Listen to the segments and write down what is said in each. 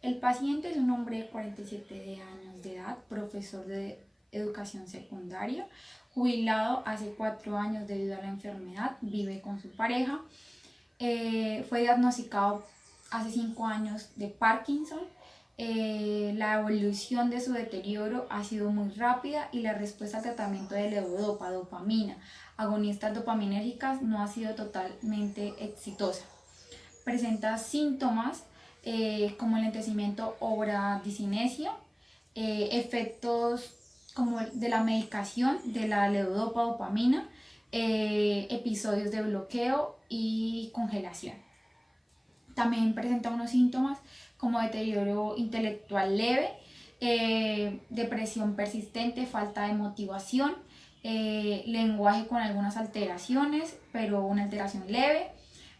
El paciente es un hombre de 47 años de edad, profesor de educación secundaria, jubilado hace 4 años debido a la enfermedad, vive con su pareja. Fue diagnosticado hace 5 años de Parkinson. La evolución de su deterioro ha sido muy rápida y la respuesta al tratamiento de levodopa, dopamina, agonistas dopaminérgicas no ha sido totalmente exitosa. Presenta síntomas como el lentecimiento o bradicinesia, efectos como de la medicación de la levodopa dopamina, episodios de bloqueo y congelación. También presenta unos síntomas como deterioro intelectual leve, depresión persistente, falta de motivación, lenguaje con algunas alteraciones, pero una alteración leve,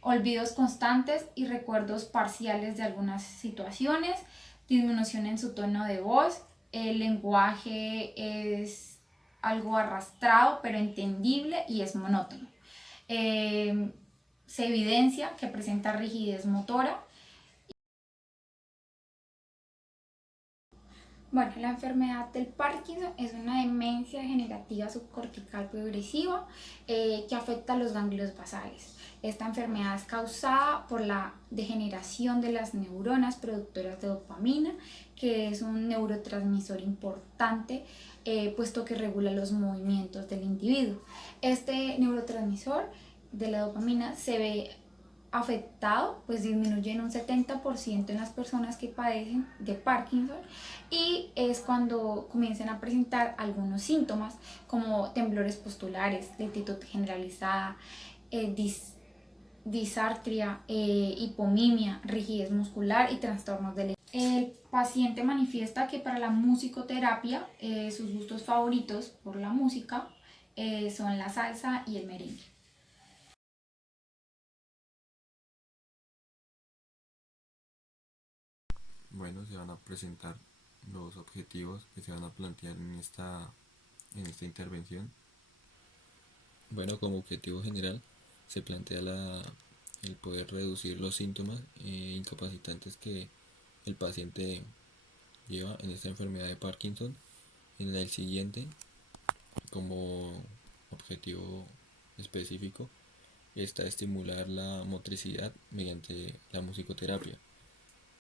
olvidos constantes y recuerdos parciales de algunas situaciones, disminución en su tono de voz, el lenguaje es algo arrastrado pero entendible y es monótono. Eh, Se evidencia que presenta rigidez motora. Bueno, la enfermedad del Parkinson es una demencia degenerativa subcortical progresiva que afecta a los ganglios basales. Esta enfermedad es causada por la degeneración de las neuronas productoras de dopamina, que es un neurotransmisor importante puesto que regula los movimientos del individuo. Este neurotransmisor de la dopamina se ve afectado, pues disminuye en un 70% en las personas que padecen de Parkinson y es cuando comienzan a presentar algunos síntomas como temblores postulares, lentitud generalizada, disartria, hipomimia, rigidez muscular y trastornos del el paciente manifiesta que para la musicoterapia sus gustos favoritos por la música son la salsa y el merengue. Bueno, se van a presentar los objetivos que se van a plantear en esta intervención. Bueno, como objetivo general se plantea el poder reducir los síntomas incapacitantes que el paciente lleva en esta enfermedad de Parkinson. En el siguiente, como objetivo específico, está estimular la motricidad mediante la musicoterapia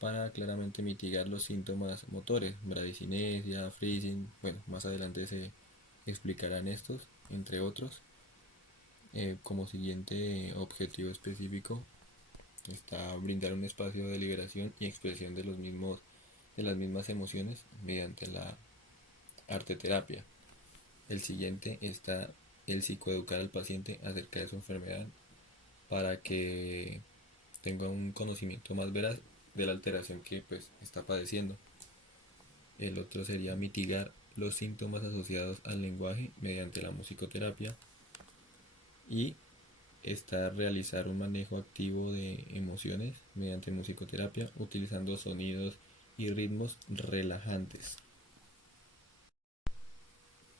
para claramente mitigar los síntomas motores, bradicinesia, freezing, bueno, más adelante se explicarán estos, entre otros. Como siguiente objetivo específico está brindar un espacio de liberación y expresión de las mismas emociones mediante la arteterapia. El siguiente está el psicoeducar al paciente acerca de su enfermedad para que tenga un conocimiento más veraz de la alteración que pues está padeciendo. El otro sería mitigar los síntomas asociados al lenguaje mediante la musicoterapia y está realizar un manejo activo de emociones mediante musicoterapia utilizando sonidos y ritmos relajantes.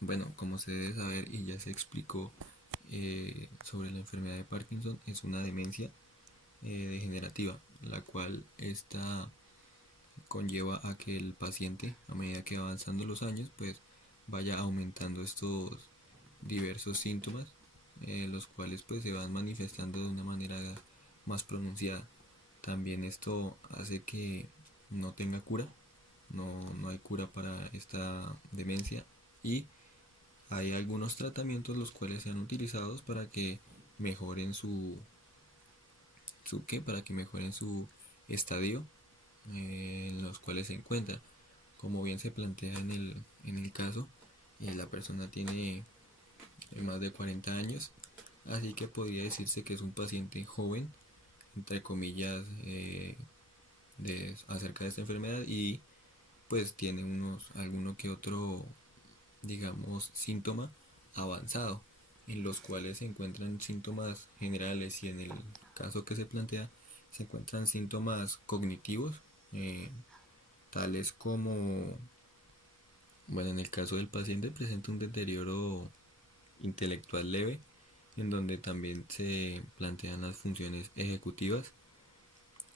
Bueno, como se debe saber y ya se explicó sobre la enfermedad de Parkinson, es una demencia degenerativa, la cual esta conlleva a que el paciente, a medida que va avanzando los años, pues vaya aumentando estos diversos síntomas, los cuales pues se van manifestando de una manera más pronunciada. También esto hace que no tenga cura, no hay cura para esta demencia y hay algunos tratamientos los cuales se han utilizado para que mejoren para que mejoren su estadio en los cuales se encuentra. Como bien se plantea en el caso, la persona tiene más de 40 años, así que podría decirse que es un paciente joven, entre comillas, acerca de esta enfermedad y pues tiene alguno que otro, digamos, síntoma avanzado, en los cuales se encuentran síntomas generales y en el caso que se plantea se encuentran síntomas cognitivos, eh, tales como, bueno, en el caso del paciente presenta un deterioro intelectual leve, en donde también se plantean las funciones ejecutivas,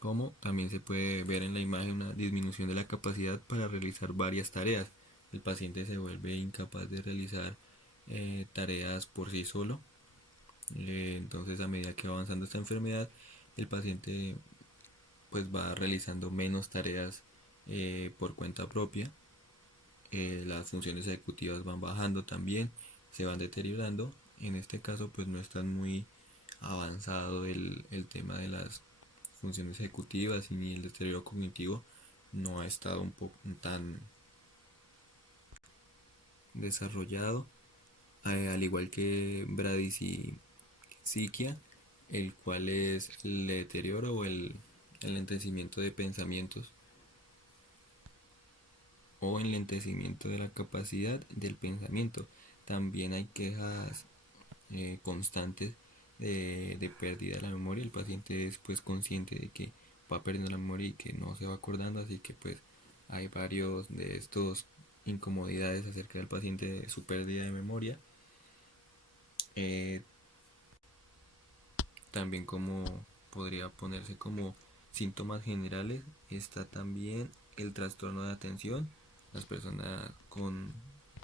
como también se puede ver en la imagen una disminución de la capacidad para realizar varias tareas. El paciente se vuelve incapaz de realizar tareas por sí solo. Entonces, a medida que va avanzando esta enfermedad, el paciente pues va realizando menos tareas por cuenta propia. Las funciones ejecutivas van bajando también, se van deteriorando. En este caso pues no está muy avanzado el tema de las funciones ejecutivas y ni el deterioro cognitivo no ha estado un poco tan desarrollado, al igual que bradisiquia, el cual es el deterioro o el enlentecimiento de pensamientos o enlentecimiento de la capacidad del pensamiento. También hay quejas constantes de pérdida de la memoria. El paciente es pues consciente de que va perdiendo la memoria y que no se va acordando, así que pues hay varios de estos incomodidades acerca del paciente de su pérdida de memoria. Eh, También como podría ponerse como síntomas generales está también el trastorno de atención. Las personas con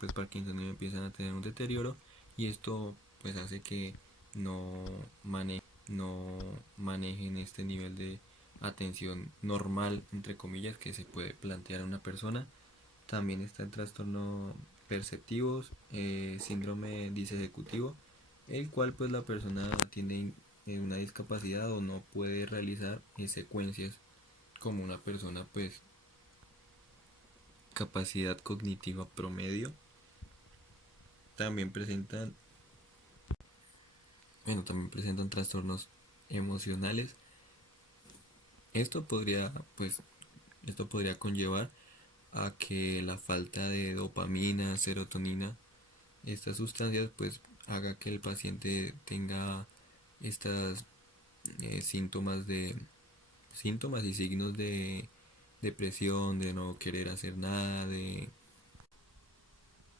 pues Parkinson empiezan a tener un deterioro y esto pues hace que no, no manejen este nivel de atención normal entre comillas que se puede plantear a una persona. También está el trastorno perceptivos, síndrome disejecutivo, el cual pues la persona tiene una discapacidad o no puede realizar secuencias como una persona pues capacidad cognitiva promedio. También presentan, también presentan trastornos emocionales. Esto podría pues esto podría conllevar a que la falta de dopamina, serotonina, estas sustancias pues haga que el paciente tenga estas síntomas y signos de depresión, de no querer hacer nada, de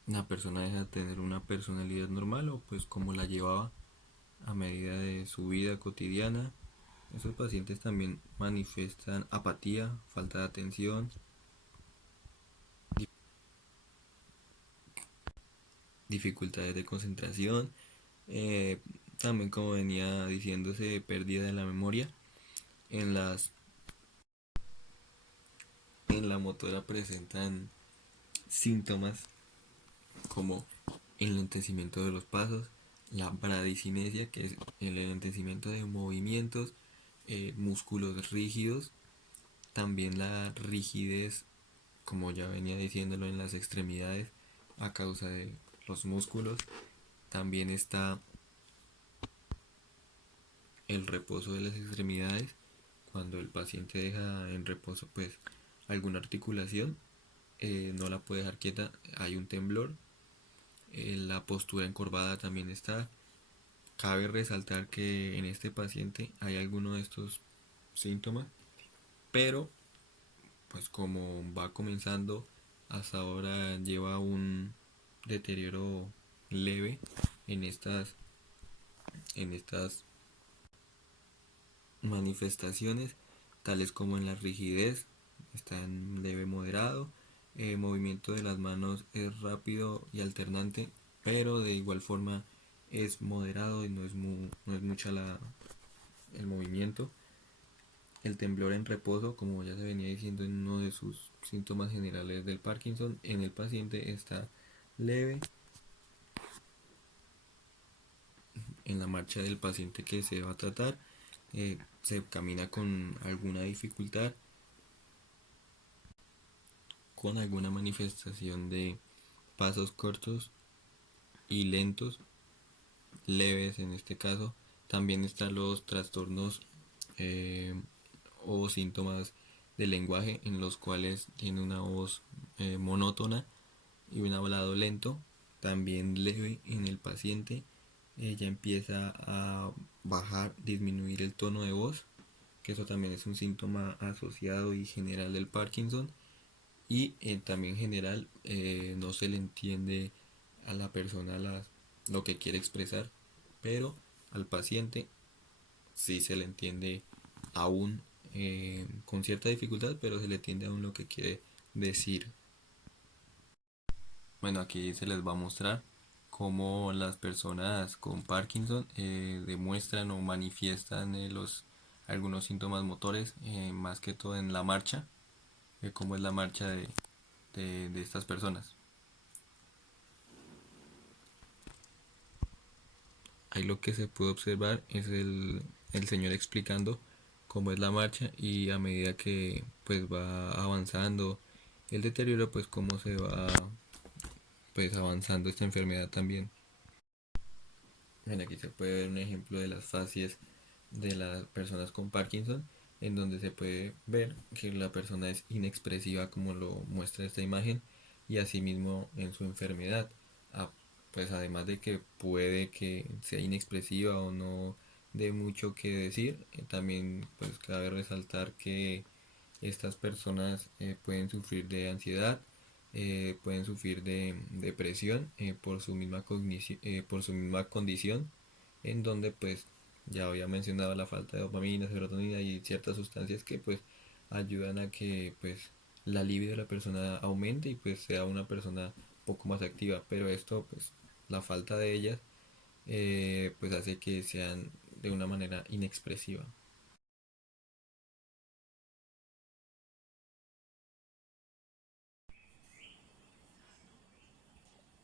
una persona deja de tener una personalidad normal o pues como la llevaba a medida de su vida cotidiana. Esos pacientes también manifiestan apatía, falta de atención, dificultades de concentración, eh, también como venía diciéndose pérdida de la memoria. En las en la motora presentan síntomas como el enlentecimiento de los pasos, la bradicinesia, que es el enlentecimiento de movimientos, músculos rígidos, también la rigidez, como ya venía diciéndolo, en las extremidades a causa de los músculos. También está el reposo de las extremidades, cuando el paciente deja en reposo pues alguna articulación, no la puede dejar quieta, hay un temblor. La postura encorvada también está. Cabe resaltar que en este paciente hay alguno de estos síntomas, pero pues como va comenzando, hasta ahora lleva un deterioro leve en estas manifestaciones, tales como en la rigidez, está en leve moderado, movimiento de las manos es rápido y alternante, pero de igual forma es moderado y no es mucha el movimiento. El temblor en reposo, como ya se venía diciendo en uno de sus síntomas generales del Parkinson, en el paciente está leve. En la marcha del paciente que se va a tratar, se camina con alguna dificultad, con alguna manifestación de pasos cortos y lentos, leves en este caso. También están los trastornos eh, o síntomas del lenguaje, en los cuales tiene una voz monótona y un hablado lento, también leve en el paciente. Ella empieza a bajar, disminuir el tono de voz, que eso también es un síntoma asociado y general del Parkinson. Y también general, no se le entiende a la persona lo que quiere expresar, pero al paciente sí se le entiende aún con cierta dificultad, pero se le entiende aún lo que quiere decir. Bueno, aquí se les va a mostrar cómo las personas con Parkinson demuestran o manifiestan algunos síntomas motores, más que todo en la marcha, cómo es la marcha de estas personas. Ahí lo que se puede observar es el señor explicando cómo es la marcha y a medida que pues va avanzando el deterioro, pues cómo se va pues avanzando esta enfermedad también. Bueno, aquí se puede ver un ejemplo de las facies de las personas con Parkinson, en donde se puede ver que la persona es inexpresiva como lo muestra esta imagen y asimismo en su enfermedad. Ah, pues además de que puede que sea inexpresiva o no de mucho que decir, también pues cabe resaltar que estas personas pueden sufrir de ansiedad, pueden sufrir de depresión por su misma condición, en donde pues ya había mencionado la falta de dopamina, serotonina y ciertas sustancias que pues ayudan a que pues la libido de la persona aumente y pues sea una persona poco más activa, pero esto pues la falta de ellas pues hace que sean de una manera inexpresiva.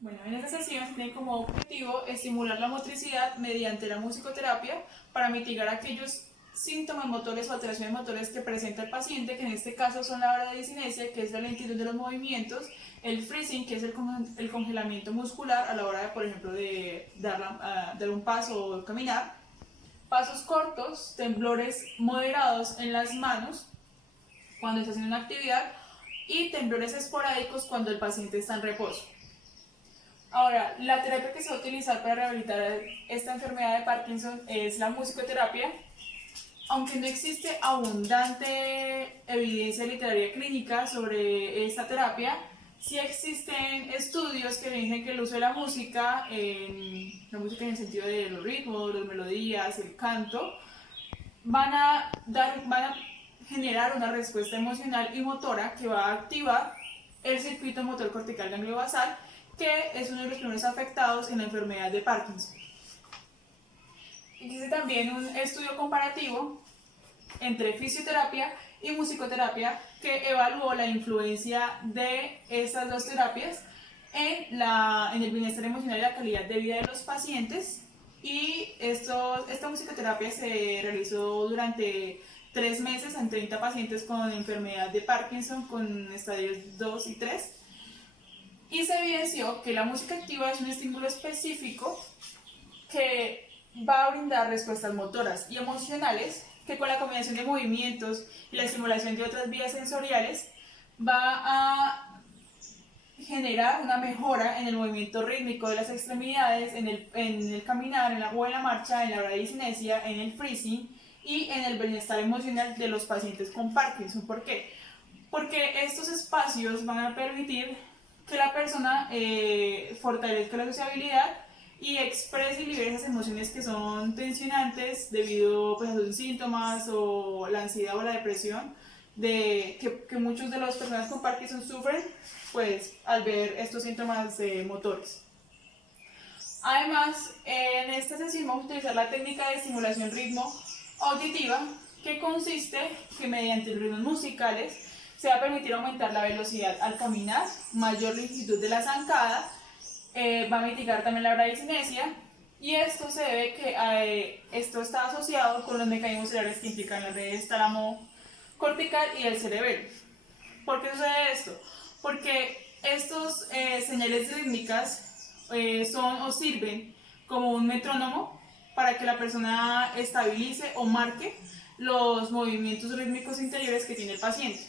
Bueno, en esta sesión se tiene como objetivo estimular la motricidad mediante la musicoterapia para mitigar aquellos síntomas motores o alteraciones motores que presenta el paciente, que en este caso son la bradicinesia, que es la lentitud de los movimientos, el freezing, que es el congelamiento muscular a la hora de, por ejemplo, de dar un paso o caminar, pasos cortos, temblores moderados en las manos cuando está haciendo una actividad y temblores esporádicos cuando el paciente está en reposo. Ahora, la terapia que se va a utilizar para rehabilitar esta enfermedad de Parkinson es la musicoterapia. Aunque no existe abundante evidencia literaria clínica sobre esta terapia, sí existen estudios que dicen que el uso de la música en el sentido de los ritmos, las melodías, el canto, van a generar una respuesta emocional y motora que va a activar el circuito motor cortical ganglio basal, que es uno de los primeros afectados en la enfermedad de Parkinson. Existe también un estudio comparativo entre fisioterapia y musicoterapia que evaluó la influencia de estas dos terapias en el bienestar emocional y la calidad de vida de los pacientes. Y esta musicoterapia se realizó durante 3 meses en 30 pacientes con enfermedad de Parkinson con estadios 2 y 3. Y se evidenció que la música activa es un estímulo específico que va a brindar respuestas motoras y emocionales que con la combinación de movimientos y la estimulación de otras vías sensoriales va a generar una mejora en el movimiento rítmico de las extremidades, en el caminar, o en la marcha, en la bradicinesia, en el freezing y en el bienestar emocional de los pacientes con Parkinson. ¿Por qué? Porque estos espacios van a permitir que la persona fortalezca la sociabilidad y exprese y libere esas emociones que son tensionantes debido pues, a sus síntomas o la ansiedad o la depresión que muchos de las personas con Parkinson sufren pues, al ver estos síntomas motores. Además, en esta sesión vamos a utilizar la técnica de estimulación ritmo auditiva, que consiste que mediante ritmos musicales se va a permitir aumentar la velocidad al caminar, mayor longitud de la zancada, va a mitigar también la bradicinesia, y esto se debe que esto está asociado con los mecanismos cerebrales que implican las redes tálamo cortical y el cerebelo. ¿Por qué sucede esto? Porque estos señales rítmicas son o sirven como un metrónomo para que la persona estabilice o marque los movimientos rítmicos interiores que tiene el paciente.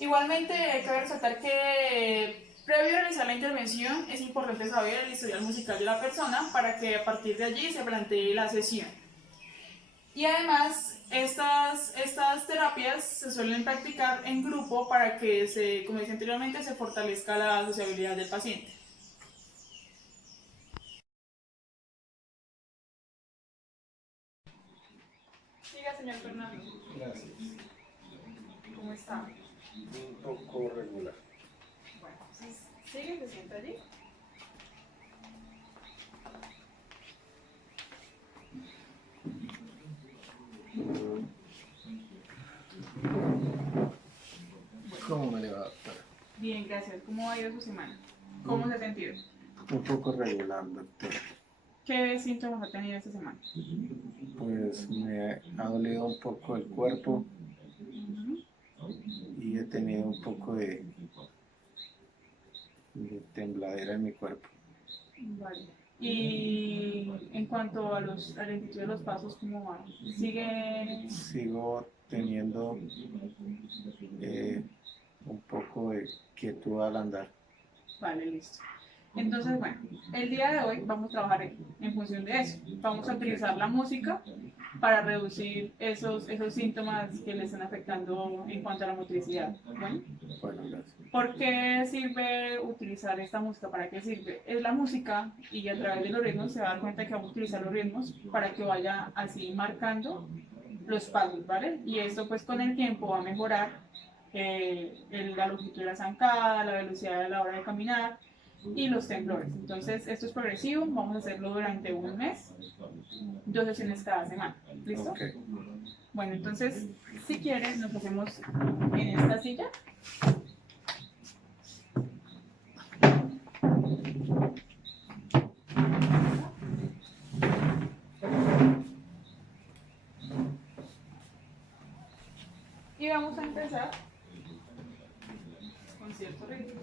Igualmente, cabe resaltar que previo a realizar la intervención es importante saber el historial musical de la persona para que a partir de allí se plantee la sesión. Y además, estas terapias se suelen practicar en grupo para que, como dije anteriormente, se fortalezca la sociabilidad del paciente. Sí, Siga, señor Fernando. Gracias. ¿Cómo está? Un poco regular. Bueno, entonces sigue, se sienta allí. ¿Cómo me le va, doctora? Bien, gracias. ¿Cómo ha ido su semana? ¿Cómo se ha sentido? Un poco regular, doctora. ¿Qué síntomas ha tenido esta semana? Pues me ha dolido un poco el cuerpo y he tenido un poco de tembladera en mi cuerpo. Vale. Y en cuanto a la lentitud de los pasos, ¿cómo va? ¿Sigue? Sigo teniendo un poco de quietud al andar. Vale, listo. Entonces, bueno, el día de hoy vamos a trabajar en función de eso. Vamos a utilizar la música para reducir esos síntomas que le están afectando en cuanto a la motricidad. Bueno, gracias. ¿Por qué sirve utilizar esta música? ¿Para qué sirve? Es la música y a través de los ritmos se va a dar cuenta que vamos a utilizar los ritmos para que vaya así marcando los pasos, ¿vale? Y esto pues con el tiempo va a mejorar la longitud de la zancada, la velocidad a la hora de caminar y los temblores. Entonces esto es progresivo, vamos a hacerlo durante un mes, 2 sesiones cada semana. ¿Listo? Okay. Bueno, entonces si quieres nos hacemos en esta silla. Y vamos a empezar con cierto ritmo.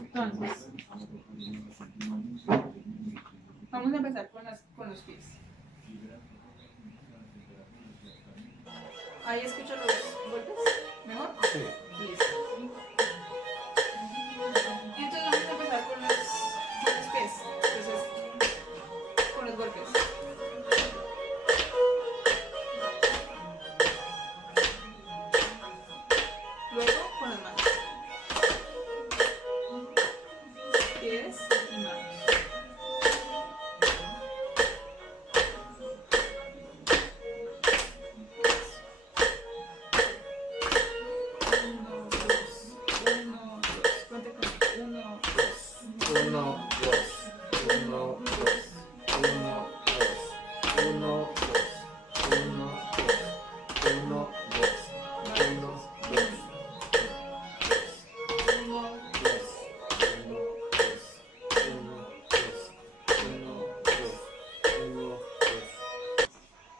Entonces, vamos a empezar con los pies. ¿Ahí escucho los golpes? ¿Mejor? Sí. Listo. Y entonces vamos a empezar con los pies. Entonces, con los golpes. Luego con las manos. Pies y manos.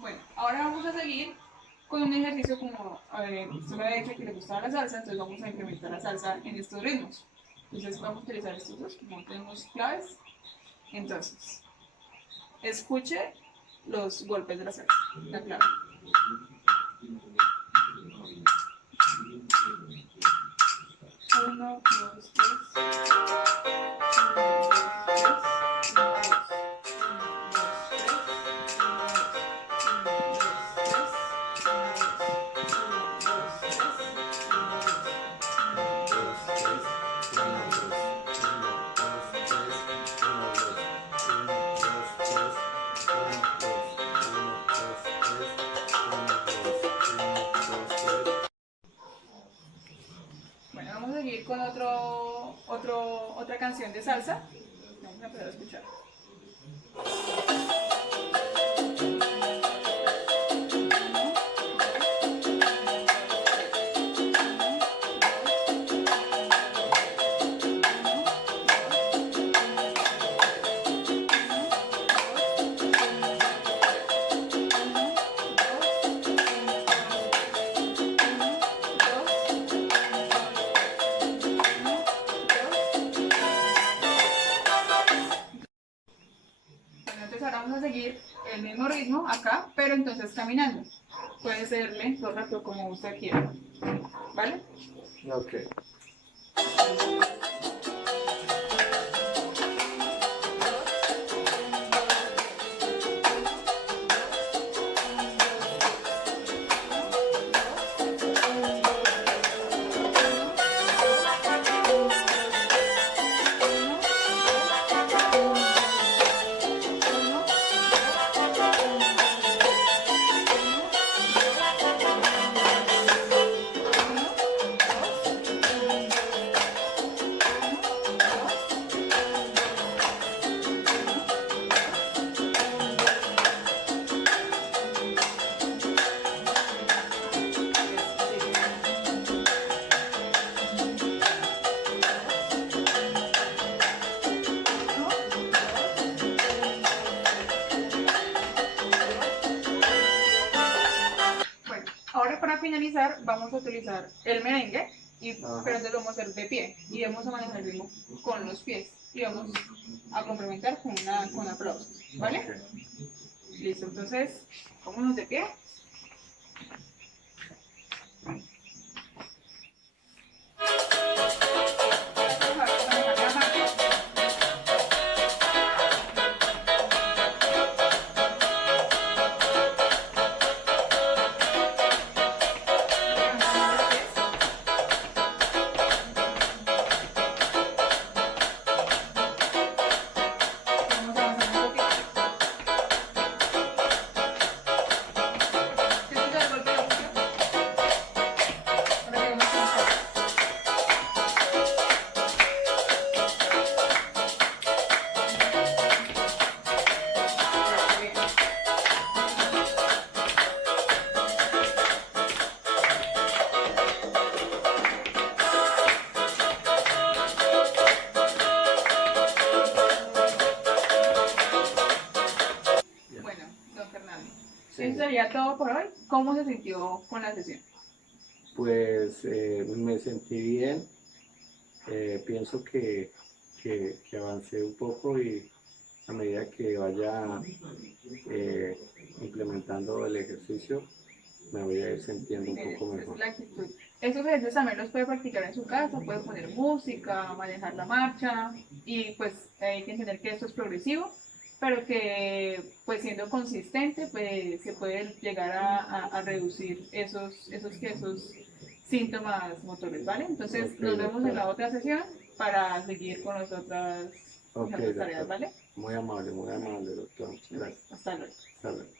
Bueno, ahora vamos a seguir con un ejercicio como usted me había dicho que le gustaba la salsa, entonces vamos a implementar la salsa en estos ritmos. Entonces vamos a utilizar estos dos, como tenemos claves. Entonces, escuche los golpes de la salsa, la clave. Uno, dos, tres. Bueno, vamos a seguir con otra canción de salsa. Vamos a empezar a escuchar. Ahora vamos a seguir el mismo ritmo acá, pero entonces caminando. Puede ser lento, rápido, como usted quiera. ¿Vale? Ok. vamos a utilizar el merengue, Ajá. pero entonces lo vamos a hacer de pie y vamos a manejar el ritmo con los pies y vamos a complementar con aplausos, ¿vale? Ok. Listo, entonces, vámonos de pie. Vamos avanzando un poquito. ¿Sientes el golpe de la música? Ahora que vamos a avanzar. Bien. Bueno, don Fernando, Sí. eso sería todo por hoy. ¿Cómo se sintió con la sesión? Pues me sentí bien. Pienso que avancé un poco y a medida que vaya implementando el ejercicio, me voy a ir sintiendo un poco Es mejor. la actitud. Esos ejercicios también los puede practicar en su casa, puede poner música, manejar la marcha y pues hay que entender que esto es progresivo, pero que pues siendo consistente pues se puede llegar a reducir esos síntomas motores, ¿vale? Entonces Ok, nos vemos en la doctora. otra sesión para seguir con las otras Ok, tareas, doctor. ¿vale? Muy amable, doctor. Muchas gracias. Hasta luego. Hasta luego.